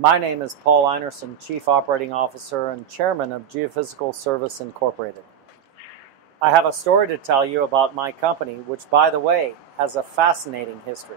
My name is Paul Einerson, Chief Operating Officer and Chairman of Geophysical Service Incorporated. I have a story to tell you about my company, which, by the way, has a fascinating history.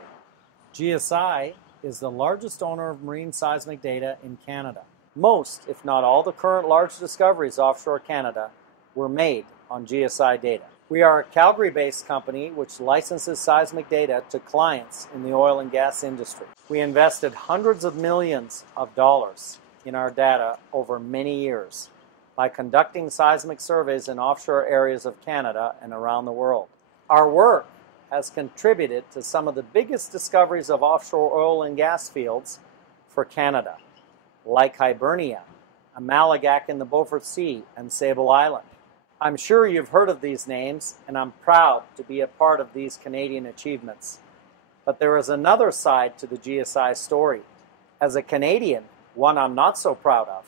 GSI is the largest owner of marine seismic data in Canada. Most, if not all, the current large discoveries offshore Canada were made on GSI data. We are a Calgary-based company which licenses seismic data to clients in the oil and gas industry. We invested hundreds of millions of dollars in our data over many years by conducting seismic surveys in offshore areas of Canada and around the world. Our work has contributed to some of the biggest discoveries of offshore oil and gas fields for Canada, like Hibernia, Amalgamac in the Beaufort Sea, and Sable Island. I'm sure you've heard of these names, and I'm proud to be a part of these Canadian achievements. But there is another side to the GSI story. As a Canadian, one I'm not so proud of,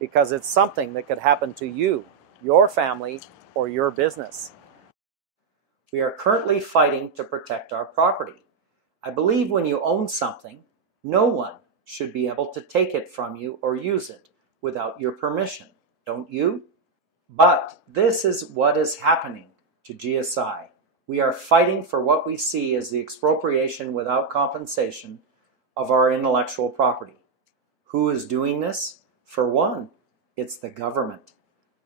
because it's something that could happen to you, your family, or your business. We are currently fighting to protect our property. I believe when you own something, no one should be able to take it from you or use it without your permission, don't you? But this is what is happening to GSI. We are fighting for what we see as the expropriation without compensation of our intellectual property. Who is doing this? For one, it's the government,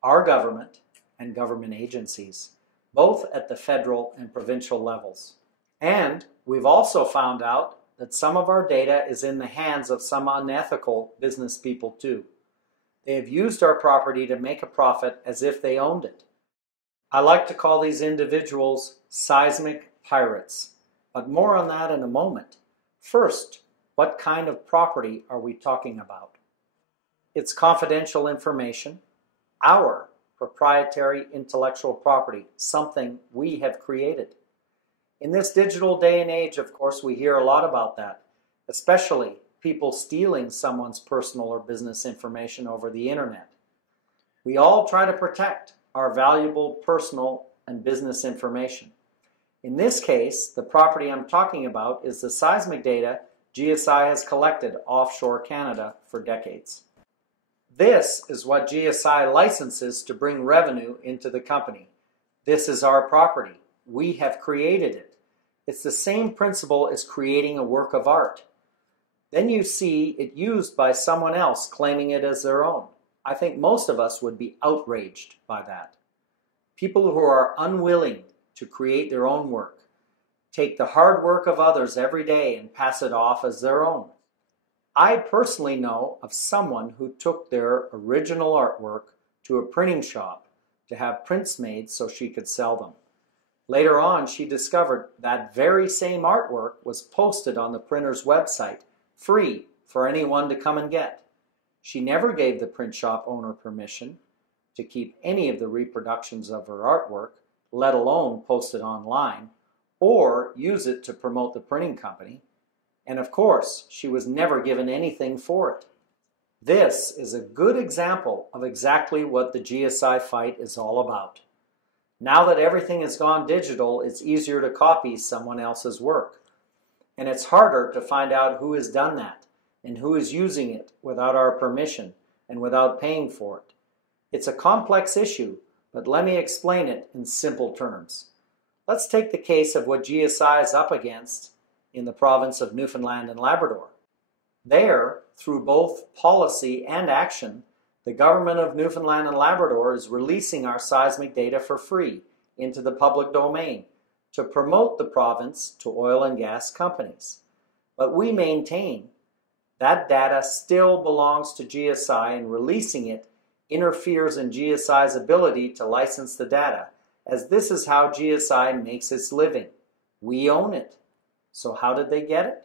our government, and government agencies, both at the federal and provincial levels. And we've also found out that some of our data is in the hands of some unethical business people too. They have used our property to make a profit as if they owned it. I like to call these individuals seismic pirates, but more on that in a moment. First, what kind of property are we talking about? It's confidential information, our proprietary intellectual property, something we have created. In this digital day and age, of course, we hear a lot about that, especially people stealing someone's personal or business information over the internet. We all try to protect our valuable personal and business information. In this case, the property I'm talking about is the seismic data GSI has collected offshore Canada for decades. This is what GSI licenses to bring revenue into the company. This is our property. We have created it. It's the same principle as creating a work of art. Then you see it used by someone else claiming it as their own. I think most of us would be outraged by that. People who are unwilling to create their own work take the hard work of others every day and pass it off as their own. I personally know of someone who took their original artwork to a printing shop to have prints made so she could sell them. Later on, she discovered that very same artwork was posted on the printer's website, free for anyone to come and get. She never gave the print shop owner permission to keep any of the reproductions of her artwork, let alone post it online, or use it to promote the printing company. And of course, she was never given anything for it. This is a good example of exactly what the GSI fight is all about. Now that everything has gone digital, it's easier to copy someone else's work. And it's harder to find out who has done that and who is using it without our permission and without paying for it. It's a complex issue, but let me explain it in simple terms. Let's take the case of what GSI is up against in the province of Newfoundland and Labrador. There, through both policy and action, the government of Newfoundland and Labrador is releasing our seismic data for free into the public domain to promote the province to oil and gas companies. But we maintain that data still belongs to GSI, and releasing it interferes in GSI's ability to license the data, as this is how GSI makes its living. We own it. So how did they get it?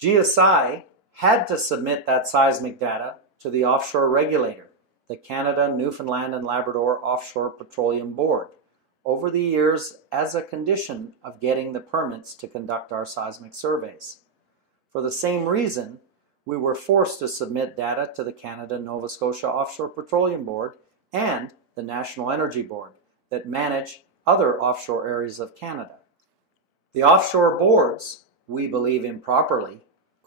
GSI had to submit that seismic data to the offshore regulator, the Canada, Newfoundland and Labrador Offshore Petroleum Board, over the years as a condition of getting the permits to conduct our seismic surveys. For the same reason, we were forced to submit data to the Canada Nova Scotia Offshore Petroleum Board and the National Energy Board that manage other offshore areas of Canada. The offshore boards, we believe improperly,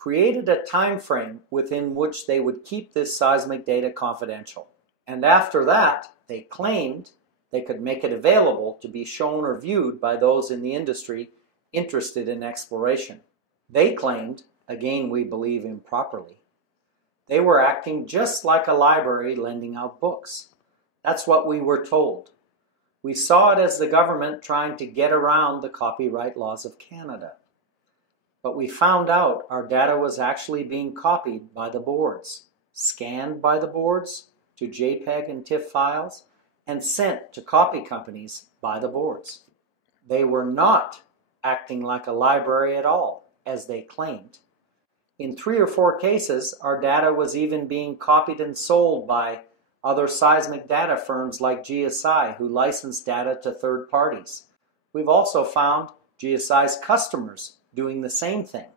created a time frame within which they would keep this seismic data confidential. And after that, they claimed they could make it available to be shown or viewed by those in the industry interested in exploration. They claimed, again we believe improperly, they were acting just like a library lending out books. That's what we were told. We saw it as the government trying to get around the copyright laws of Canada. But we found out our data was actually being copied by the boards, scanned by the boards to JPEG and TIFF files, and sent to copy companies by the boards. They were not acting like a library at all, as they claimed. In 3 or 4 cases, our data was even being copied and sold by other seismic data firms like GSI, who license data to third parties. We've also found GSI's customers doing the same thing.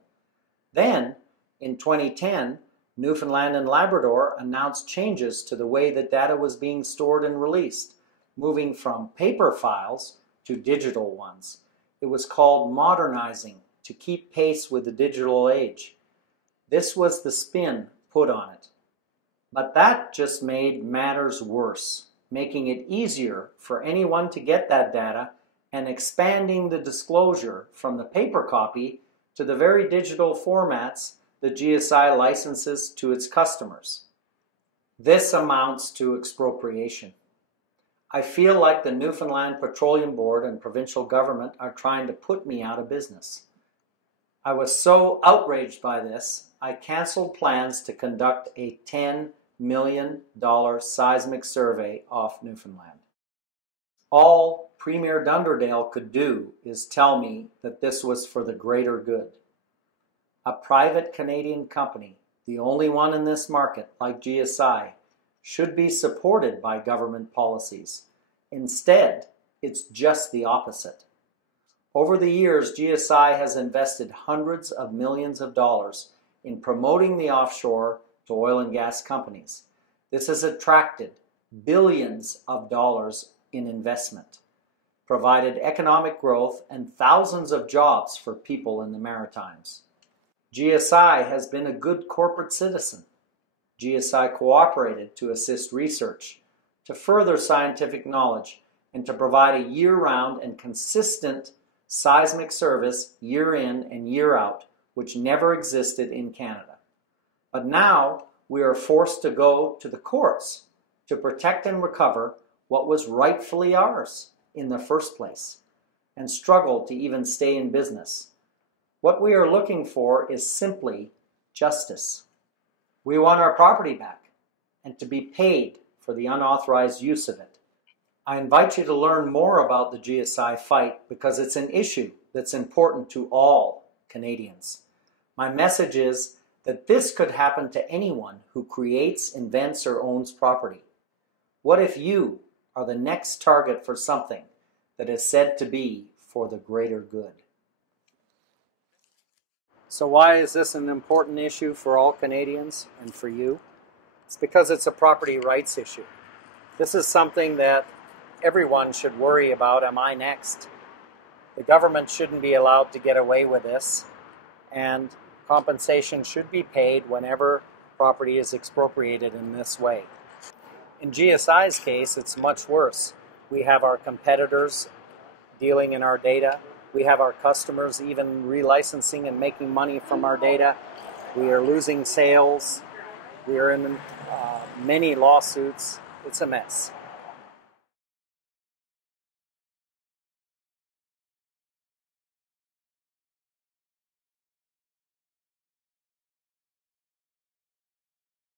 Then, in 2010, Newfoundland and Labrador announced changes to the way that data was being stored and released, moving from paper files to digital ones. It was called modernizing to keep pace with the digital age. This was the spin put on it. But that just made matters worse, making it easier for anyone to get that data and expanding the disclosure from the paper copy to the very digital formats the GSI licenses to its customers. This amounts to expropriation. I feel like the Newfoundland Petroleum Board and provincial government are trying to put me out of business. I was so outraged by this, I canceled plans to conduct a $10 million seismic survey off Newfoundland. All Premier Dunderdale could do is tell me that this was for the greater good. A private Canadian company, the only one in this market like GSI, should be supported by government policies. Instead, it's just the opposite. Over the years, GSI has invested hundreds of millions of dollars in promoting the offshore to oil and gas companies. This has attracted billions of dollars in investment, provided economic growth and thousands of jobs for people in the Maritimes. GSI has been a good corporate citizen. GSI cooperated to assist research, to further scientific knowledge, and to provide a year-round and consistent seismic service year in and year out, which never existed in Canada. But now we are forced to go to the courts to protect and recover what was rightfully ours in the first place, and struggle to even stay in business. What we are looking for is simply justice. We want our property back and to be paid for the unauthorized use of it. I invite you to learn more about the GSI fight because it's an issue that's important to all Canadians. My message is that this could happen to anyone who creates, invents, or owns property. What if you are the next target for something that is said to be for the greater good? So why is this an important issue for all Canadians and for you? It's because it's a property rights issue. This is something that everyone should worry about. Am I next? The government shouldn't be allowed to get away with this, and compensation should be paid whenever property is expropriated in this way. In GSI's case, it's much worse. We have our competitors dealing in our data. We have our customers even relicensing and making money from our data. We are losing sales. We are in many lawsuits. It's a mess.